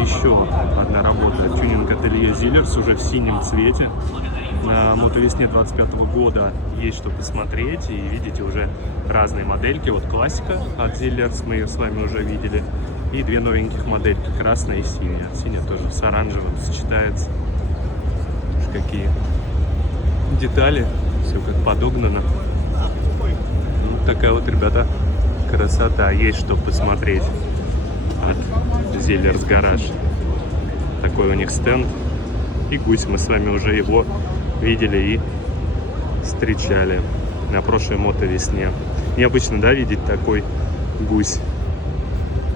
Еще одна работа. Тюнинг ателье Zillers уже в синем цвете. На мотовесне 25 года есть что посмотреть. И видите уже разные модельки. Вот классика от Zillers, мы ее с вами уже видели. И две новеньких модельки, красная и синяя. Синяя тоже с оранжевым сочетается. Какие детали, все как подогнано. Ну, такая вот, ребята, красота. Есть что посмотреть от Zillers Garage. Такой у них стенд. И гусь, мы с вами уже его видели и встречали на прошлой мотовесне. Необычно, да, видеть такой гусь.